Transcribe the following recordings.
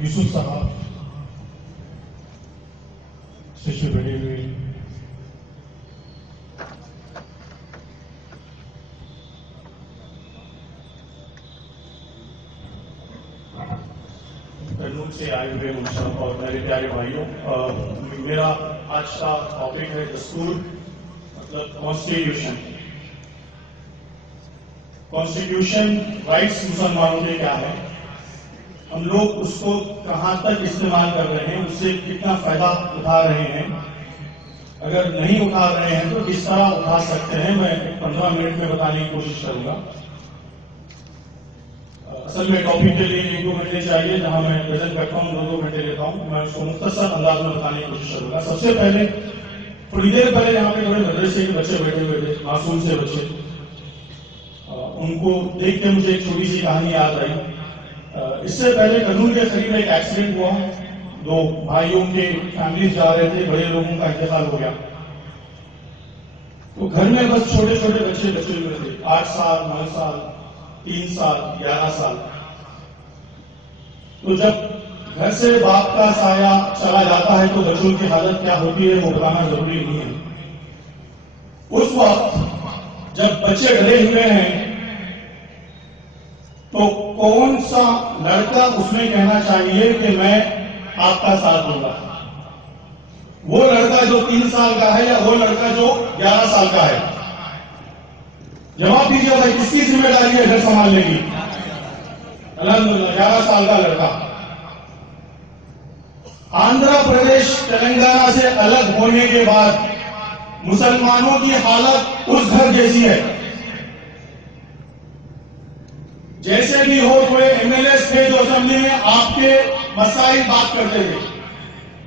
यूसुफ साहब स्टेज पे बैठे हुए कर्नूल से आए हुए मुझे और मेरे प्यारे भाइयों, मेरा आज का टॉपिक है दस्तूर, मतलब कॉन्स्टिट्यूशन। कॉन्स्टिट्यूशन राइट्स मुसलमानों के क्या है, हम लोग उसको कहां तक इस्तेमाल कर रहे हैं, उससे कितना फायदा उठा रहे हैं, अगर नहीं उठा रहे हैं तो किस तरह उठा सकते हैं, मैं 15 मिनट में बताने की कोशिश करूंगा। असल में टॉपिक के लिए 1-2 घंटे चाहिए, जहां मैं प्रेजेंट करता हूं 2-2 घंटे लेता हूं, मैं उसको मुख्तसर अंदाज में बताने की कोशिश करूंगा। सबसे पहले थोड़ी देर पहले यहाँ पे थोड़े मदरसे के बच्चे बैठे हुए थे, मासूम से बच्चे, उनको देख के मुझे एक छोटी सी कहानी याद आई। इससे पहले कर्नूल के करीब एक एक्सीडेंट हुआ, 2 भाइयों के फैमिली जा रहे थे, बड़े लोगों का इंतकाल हो गया, तो घर में बस छोटे छोटे बच्चे बचे हुए थे, 8 साल, 9 साल, 3 साल, 11 साल। तो जब घर से बाप का साया चला जाता है तो बच्चों की हालत क्या होती है वो बताना जरूरी नहीं है। उस वक्त जब बच्चे डरे हुए हैं तो कौन सा लड़का उसमें कहना चाहिए कि मैं आपका साथ दूंगा? वो लड़का जो 3 साल का है या वो लड़का जो 11 साल का है? जवाब दीजिए भाई, किसकी जिम्मेदारी है घर संभालने की? अल्हम्दुलिल्लाह 11 साल का लड़का। आंध्र प्रदेश तेलंगाना से अलग होने के बाद मुसलमानों की हालत उस घर जैसी है। जैसे भी हो, कोई एमएलए थे जो असेंबली में आपके मसाइल बात करते थे,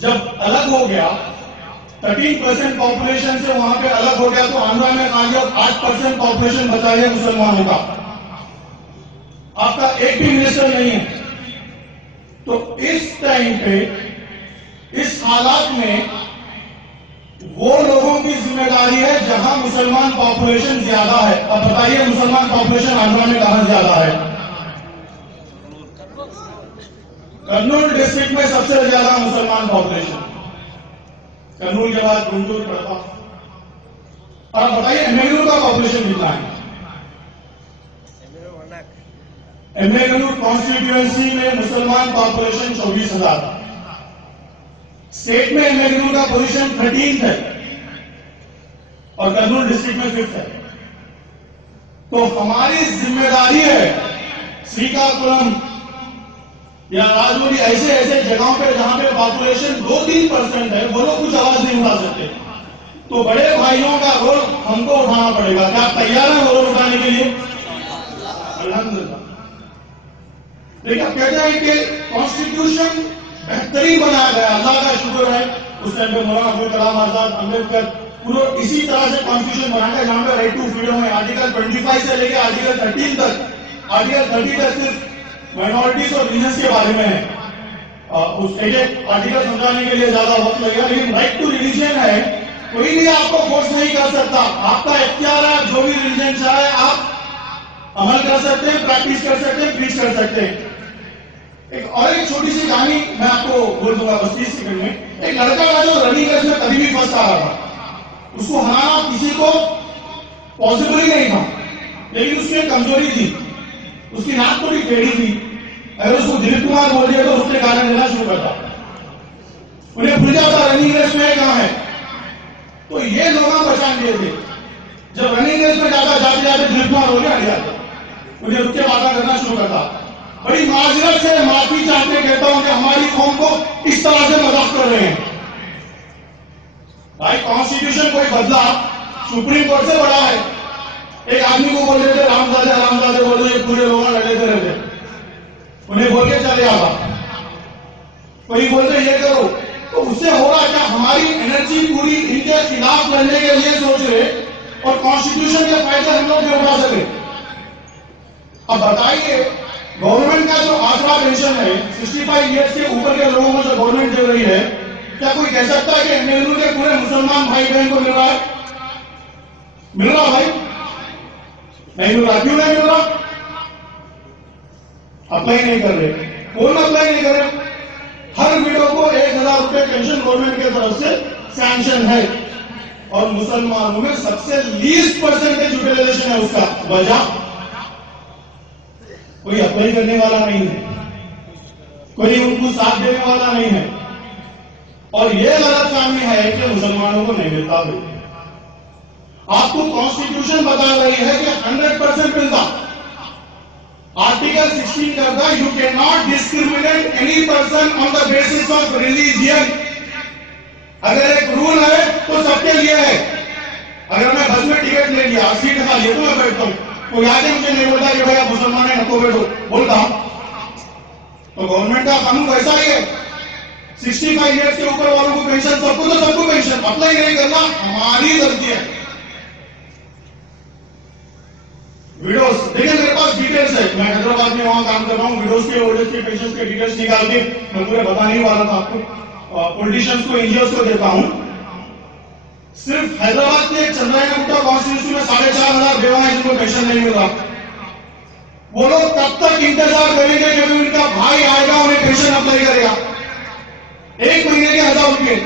जब अलग हो गया 13% पॉपुलेशन से वहां पे अलग हो गया तो आंध्रा में कहा गया 8% पॉपुलेशन बचा है मुसलमानों का, आपका एक भी मिनिस्टर नहीं है। तो इस टाइम पे, इस हालात में वो लोगों की जिम्मेदारी है जहां मुसलमान पॉपुलेशन ज्यादा है। अब बताइए मुसलमान पॉपुलेशन आंध्रा में कहां ज्यादा है? कर्नूल डिस्ट्रिक्ट में सबसे ज्यादा मुसलमान पॉपुलेशन, कर्नूल के बाद गुंटूर पड़ता। और अब बताइए एमएलयू का पॉपुलेशन कितना है? एमएलयू कॉन्स्टिट्यूएंसी में मुसलमान पॉपुलेशन 24,000, स्टेट में एमएलयू का पोजीशन 13th है और कर्नूल डिस्ट्रिक्ट में 5th है। तो हमारी जिम्मेदारी है श्रीकाकुलम या राजौरी ऐसे ऐसे जगहों पे जहां पे पॉपुलेशन 2-3% है, वो लोग कुछ आवाज नहीं उठा सकते, तो बड़े भाइयों का रोल हमको उठाना पड़ेगा। क्या आप तैयार हैं वो रोल उठाने के लिए? अल्हम्दुलिल्लाह। देखिए, कहते हैं कि कॉन्स्टिट्यूशन बेहतरीन बनाया गया, अल्लाह का शुक्र है। उस टाइम पे मौलाना अब्दुल कलाम आजाद, अम्बेडकर, पूरा इसी तरह से कॉन्स्टिट्यूशन बनाया गया जहां पे राइट टू फ्रीडम है। आर्टिकल 25 से लेकर आर्टिकल 13 तक, आर्टिकल 30 तक सिर्फ माइनॉरिटीज और रीजन्स के बारे में है। उस एक आर्टिकल समझाने के लिए ज्यादा वक्त लगेगा, लेकिन राइट टू रिलीजन है, कोई भी आपको फोर्स नहीं कर सकता, आपका इख्तियार है, जो भी रिलीजन चाहे आप अमल कर सकते हैं, प्रैक्टिस कर सकते हैं, प्रीच कर सकते हैं। एक छोटी सी कहानी मैं आपको बोल दूंगा बस 30 सेकंड में। एक लड़का था जो रनिंग रेस में कभी भी फर्स्ट आ रहा था, उसको हराना किसी को पॉसिबल ही नहीं था, लेकिन उसकी एक कमजोरी थी, उसकी नाक थोड़ी टेढ़ी थी। अगर उसको दिलीप कुमार बोल दिया तो उसने गाना देना शुरू करता, उन्हें भूल जाता रनिंग रेस में कहां है। तो ये लोग पहचान लिए थे, जब रनिंग रेस में जाता जाते जाते दिलीप कुमार हो गया, उन्हें रुक के बातें करना शुरू करता। बड़ी माजरत से माफी चाहते कहता हूं कि हमारी कौम को इस तरह से मजाक कर रहे हैं। भाई कॉन्स्टिट्यूशन कोई बदला, सुप्रीम कोर्ट से बड़ा है। एक आदमी को बोल रहे थे रामजादे रामजादे बोल रहे, पूरे लोग लड़ते रहते, उन्हें बोल के चले आवा, कोई बोलते ये करो, तो उससे हो रहा क्या? हमारी एनर्जी पूरी इनके खिलाफ लड़ने के लिए सोच रहे और कॉन्स्टिट्यूशन के फायदे हम लोग नहीं उठा सके। अब बताइए, गवर्नमेंट का जो आंकड़ा पेंशन है 65 ईयर्स के ऊपर के लोगों को जो गवर्नमेंट दे रही है, क्या कोई कह सकता है कि एमएलयू के पूरे मुसलमान भाई बहन को मिल रहा है? मिल रहा भाई? नहीं मिल रहा। क्यों नहीं मिल रहा? अप्लाई नहीं कर रहे। कौन अप्लाई नहीं कर रहे? रुपए पेंशन गवर्नमेंट की तरफ से सैंक्शन है, और मुसलमानों में सबसे लीस्ट परसेंटेज यूटिलाइजेशन है उसका। वजह कोई अप्लाई करने वाला नहीं है, कोई उनको साथ देने वाला नहीं है, और यह गलतफहमी है कि मुसलमानों को नहीं मिलता। आपको कॉन्स्टिट्यूशन बता रही है कि 100% मिलता। आर्टिकल 16 कहता है you can not discriminate any person on the basis of religion. अगर एक रूल है तो सबके लिए है। अगर मैं बस में टिकट ले लिया, सीट खाली तो मैं बैठता हूं, कोई आगे मुझे नहीं बोलता कि भाई आप मुसलमान है नको बैठो, बोलता हूं। तो गवर्नमेंट का कानून वैसा ही है। 65 ईयर्स के ऊपर वालों को पेंशन, सबको तो सबको पेंशन। अप्लाई नहीं करना हमारी गलती है। विडोज, देखिए मेरे पास डिटेल्स है, मैं हैदराबाद में वहां काम कर रहा हूं। विडोज के ओल्ड एज के पेंशन के डिटेल्स निकाल के मैं पूरे बता नहीं वाला था आपको। पॉलिटिशियंस को, एनजीओ को देता हूं। सिर्फ हैदराबाद के चंद्रायन गुप्ता कॉन्स्टिट्यूंसी में 4,500 बेवा है जिनको पेंशन नहीं मिल रहा। वो लोग कब तक इंतजार करेंगे जब उनका भाई आएगा उन्हें पेंशन अप्लाई करेगा? 1 महीने के 1,000 रुपये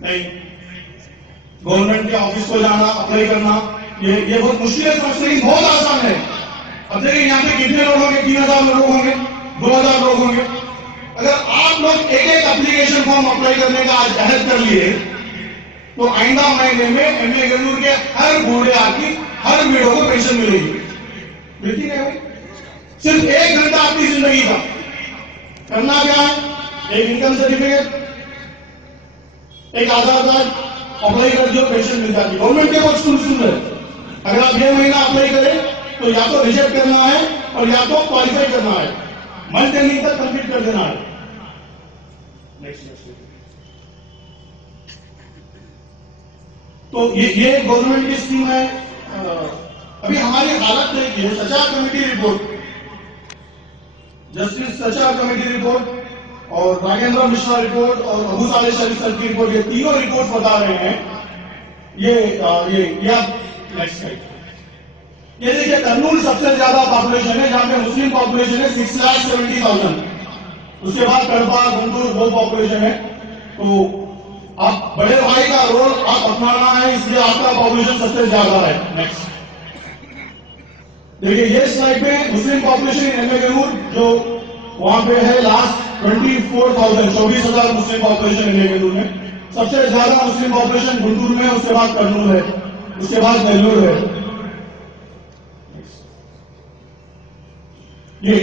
नहीं। गवर्नमेंट के ऑफिस को जाना, अप्लाई करना, ये बहुत मुश्किल है समझते हैं, बहुत आसान है। अब देखिए यहाँ पे कितने लोग होंगे? 3,000 लोग होंगे, 2,000 लोग होंगे। अगर आप लोग एक एप्लीकेशन फॉर्म अप्लाई करने का आज अहद कर लिए तो आइंदा महीने में एमए गंगूर के हर बूढ़े आदमी, हर वीडो को पेंशन मिलेगी। मिलती नहीं भाई। सिर्फ 1 घंटा आपकी जिंदगी का करना क्या है? एक इनकम सर्टिफिकेट, एक आधार कार्ड अप्लाई कर दियो, पेंशन मिल जाती है। गवर्नमेंट के बहुत सुंदर है। अगर आप 6 महीना अप्लाई करें तो या तो रिजेक्ट करना है और या तो क्वालिफाई करना है, मंथ एंडिंग तक कंप्लीट कर देना है। नेक्स्ट तो ये गवर्नमेंट की स्कीम है। अभी हमारी हालत देखिए, सचार committee report, justice सचार committee report और राघेंद्र मिश्रा रिपोर्ट और अबू सालेह शरीफ सर की रिपोर्ट, ये तीनों रिपोर्ट बता रहे हैं। ये नेक्स्ट स्लाइड। ये देखिए कर्नूल सबसे ज्यादा पॉपुलेशन है, जहां पे मुस्लिम पॉपुलेशन है 6,70,000। उसके बाद कड़पा, गुंटूर वो पॉपुलेशन है। तो आप बड़े भाई का रोल आप अपनाना है, इसलिए आपका पॉपुलेशन सबसे ज्यादा है। नेक्स्ट देखिए ये स्लाइड में Muslim population in MA Gangaur जो वहां पे है last 24,000 Muslim population MA Gangaur में। सबसे ज्यादा मुस्लिम पॉपुलेशन गुंटूर में, उसके बाद कर्नूल है, उसके बाद नेल्लोर है। ये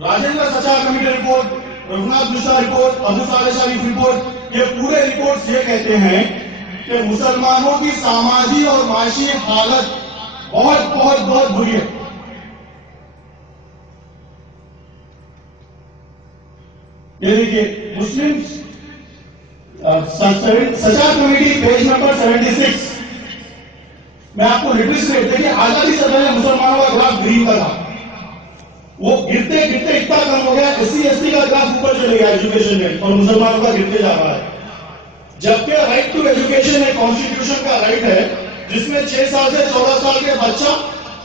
Rajendra Sachar committee report, Raghunath Mishra report, Abu Saleh Sharif report, ये पूरे रिपोर्ट्स ये कहते हैं कि मुसलमानों की सामाजिक और माशी हालत बहुत बहुत बहुत बुरी है। ये देखिए मुस्लिम सचार कमेटी पेज नंबर 76 मैं आपको लिटरेसी रेट देखिए, आजादी से पहले मुसलमानों का ग्राफ ग्रीन का था, वो गिरते गिरते इतना कम हो गया, एससी एसटी का ग्राफ ऊपर चले गया एजुकेशन में, और मुसलमानों का गिरते जा रहा है। जबकि राइट टू एजुकेशन एक कॉन्स्टिट्यूशन का राइट है, जिसमें 6 साल से 14 साल के बच्चा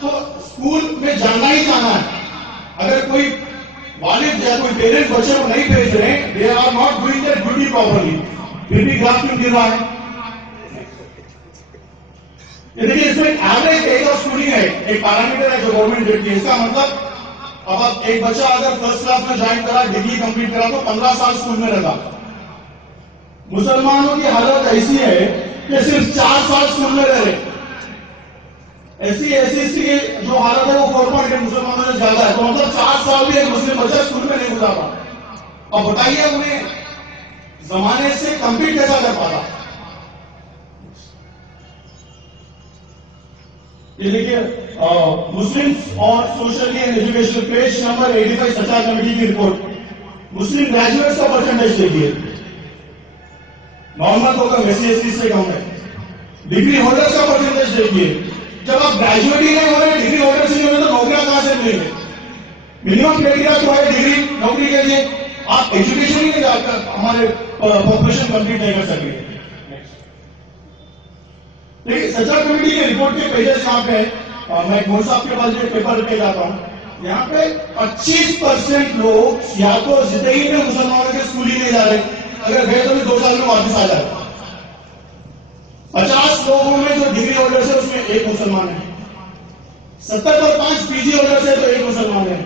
तो स्कूल में जाना ही जाना है। अगर कोई वालिद या कोई पेरेंट्स बच्चे को नहीं भेज रहे, they are not doing their duty properly, फिर भी ग्राफ क्यों गिर रहा है? ये देखिए इसमें एवरेज एज ऑफ स्कूलिंग है, एक पैरामीटर है जो गवर्नमेंट देती है। इसका मतलब अब आप एक बच्चा अगर फर्स्ट क्लास में ज्वाइन करा, डिग्री कंप्लीट करा, तो 15 साल स्कूल में रहता। मुसलमानों की हालत ऐसी है कि सिर्फ 4 साल स्कूल में रह रहे। एससी एससी की जो हालत है वो 4.8 मुसलमानों से ज्यादा है, तो मतलब 4 साल भी एक मुस्लिम बच्चा स्कूल में नहीं गुजारा। अब बताइए उन्हें जमाने से कंप्लीट कैसा कर पाता? ये देखिए मुस्लिम्स और socially and educational page number 85 सचार committee की रिपोर्ट। मुस्लिम ग्रेजुएट्स का परसेंटेज देखिए, नॉर्मल तो कम, एससी एसटी से कम है। डिग्री होल्डर्स का परसेंटेज देखिए, जब आप ग्रेजुएट ही नहीं हो रहे, डिग्री होल्डर्स नहीं हो रहे, तो नौकरियां कहां से मिलेंगे? मिनिमम क्राइटेरिया तो है डिग्री नौकरी के लिए, आप एजुकेशन ही नहीं जाकर हमारे पॉपुलेशन कंप्लीट नहीं कर सकेंगे। देखिए सचार कमेटी की रिपोर्ट के पेजेस कहां पे है? मैं मोर साहब के पास जो पेपर लेके जाता हूं, यहाँ पे 25% लोग या तो जिंदगी में मुसलमानों के स्कूल ही नहीं जा रहे, अगर गए तो भी 2 साल में वापस आ जाए। 50 लोगों में जो डिग्री होल्डर्स है उसमें एक मुसलमान है, 70 और 5 पीजी होल्डर्स है तो एक मुसलमान है।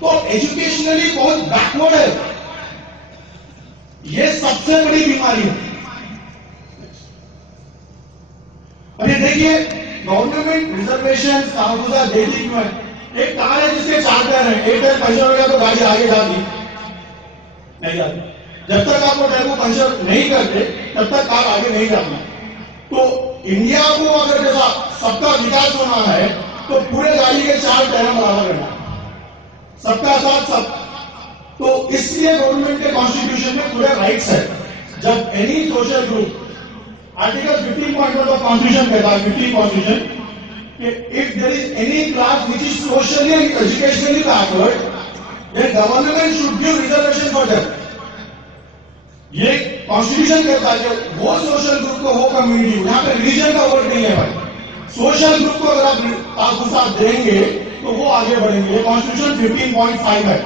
तो एजुकेशनली बहुत बैकवर्ड है, ये सबसे बड़ी बीमारी है। अभी देखिए गवर्नमेंट रिजर्वेशन सामूजा देती क्यों है? एक कार है जिसके 4 टायर हैं, एक टायर पंचर हो गया तो गाड़ी आगे जाती नहीं जाती। जब तक आप वो टायर को पंचर नहीं करते तब तक कार आगे नहीं जाती। तो इंडिया को अगर जैसा सबका विकास होना है तो पूरे गाड़ी के 4 टायर बराबर करना, सबका साथ सब। तो इसलिए गवर्नमेंट के कॉन्स्टिट्यूशन में पूरे राइट्स है। जब any social group, article 15.1 of constitution कहता है, 15 constitution, if there is any class which is socially and educationally backward, then government should give reservation for them. ये कॉन्स्टिट्यूशन कहता है कि वो सोशल ग्रुप को, वो कम्युनिटी, यहाँ पे रिलीजन का वर्ड नहीं है भाई, सोशल ग्रुप को अगर आप साथ देंगे तो वो आगे बढ़ेंगे। ये कॉन्स्टिट्यूशन 15.5 है।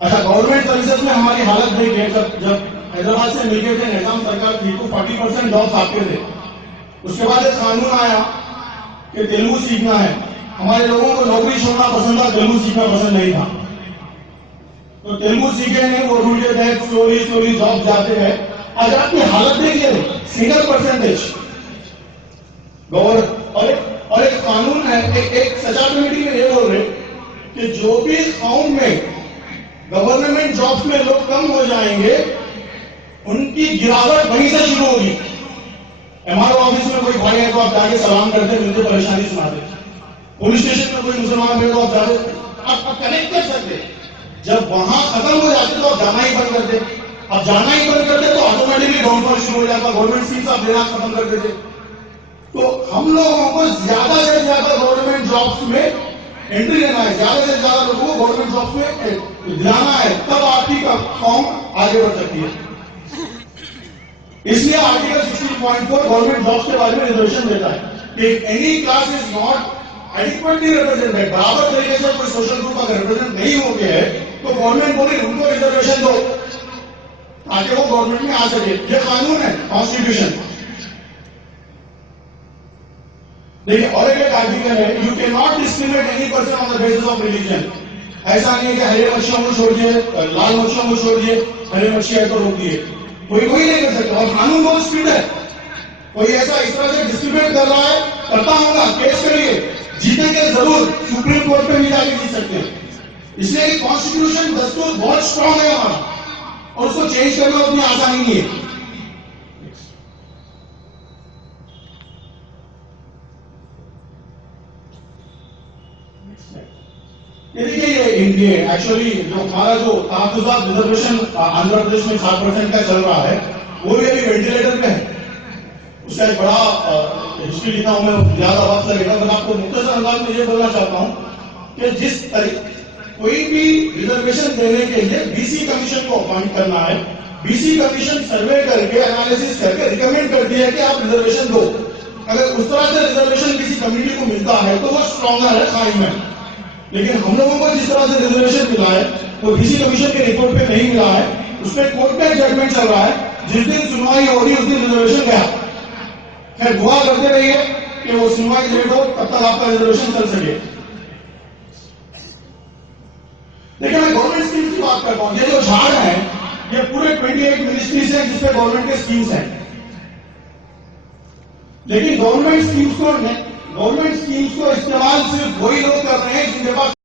अच्छा, गवर्नमेंट सर्विसेज में हमारी हालत देखिए, जब हैदराबाद से मिलके थे निजाम सरकार थी तो 40% जॉब्स आपके थे। उसके बाद एक कानून आया कि तेलुगु सीखना है, हमारे लोगों को नौकरी छोड़ना पसंद था, तेलुगु सीखना पसंद नहीं था। तो तेलुगु सीखे नहीं, वो रूल के तहत स्लोली जॉब जाते हैं। आज आपकी हालत देखिए, सिंगल परसेंटेज और एक कानून है, एक सजा कमेटी में ये बोल रहे कि जो भी काउंट में गवर्नमेंट जॉब्स में लोग कम हो जाएंगे उनकी गिरावट वहीं से शुरू होगी। एमआरओ ऑफिस में कोई भाई है तो आप जाके सलाम करते, मिलते, परेशानी सुनाते। पुलिस स्टेशन में कोई मुसलमान है तो आप जाते, आप कनेक्ट कर सकते। जब वहां खत्म हो जाते तो आप जाना ही बंद करते। अब जाना ही बंद करते तो ऑटोमेटिकली डाउनफॉल शुरू हो जाता, गवर्नमेंट स्कीम्स आप देना खत्म कर देते। तो हम लोगों को ज्यादा से ज्यादा गवर्नमेंट जॉब्स में एंट्री लेना है, ज्यादा से ज्यादा लोगों को गवर्नमेंट जॉब्स में दिलाना है, तब आपकी कॉम आगे बढ़ सकती है। इसलिए आर्टिकल 16.4 गवर्नमेंट जॉब्स के बारे में रिजर्वेशन देता है कि any class is not adequately represented. बराबर तरीके से कोई सोशल ग्रुप अगर रिप्रेजेंट नहीं हो गया है तो गवर्नमेंट बोले उनको रिजर्वेशन दो ताकि वो गवर्नमेंट में आ सके। ये कानून है, कॉन्स्टिट्यूशन। देखिए, और एक आर्टिकल है, you can not discriminate any person on the basis of religion. ऐसा नहीं है कि हरे मच्छियों को छोड़ दिए, लाल मच्छियों को छोड़ दिए, हरे मच्छी है तो रोक दिए, कोई नहीं कर सकता। और कानून बहुत स्ट्रिक्ट है, कोई ऐसा इस तरह से डिस्क्रिमिनेट कर रहा है, करता होगा केस करिए, जीतेंगे जरूर, सुप्रीम कोर्ट पे भी जाके जीत सकते हैं। इसलिए कॉन्स्टिट्यूशन दस्तूर बहुत स्ट्रांग है हमारा और उसको चेंज करना उतनी आसानी नहीं है। ये देखिए, ये इंडिया एक्चुअली जो हमारा जो तहफुज़ात रिजर्वेशन आंध्र प्रदेश में 7% का चल रहा है, वो भी अभी वेंटिलेटर पे है। उसका एक बड़ा हिस्ट्री लिखा हूं मैं, ज्यादा वक्त लगेगा, मैं आपको मुख्तसर अंदाज में ये बोलना चाहता हूं कि जिस कोई भी रिजर्वेशन देने के लिए बीसी कमीशन को अपॉइंट करना है, बीसी कमीशन सर्वे करके एनालिसिस करके रिकमेंड करती है कि आप रिजर्वेशन दो। अगर उस तरह से रिजर्वेशन किसी कम्युनिटी को मिलता है तो वो स्ट्रॉन्गर है कायम में। लेकिन हम लोगों को जिस तरह से रिजर्वेशन मिला है वो बीसी कमीशन के रिपोर्ट पे नहीं मिला है, उसपे कोर्ट में जजमेंट चल रहा है। जिस दिन सुनवाई हो रही उस दिन रिजर्वेशन गया। खैर, दुआ करते रहिए कि वो सुनवाई लेट हो, तब तक आपका रिजर्वेशन चल सके। देखिए, मैं गवर्नमेंट स्कीम की बात करता हूं। ये जो झाड़ है ये पूरे 28 मिनिस्ट्रीज है जिसपे गवर्नमेंट के स्कीम्स हैं। लेकिन गवर्नमेंट स्कीम्स को इस्तेमाल सिर्फ वही लोग कर रहे हैं जिनके पास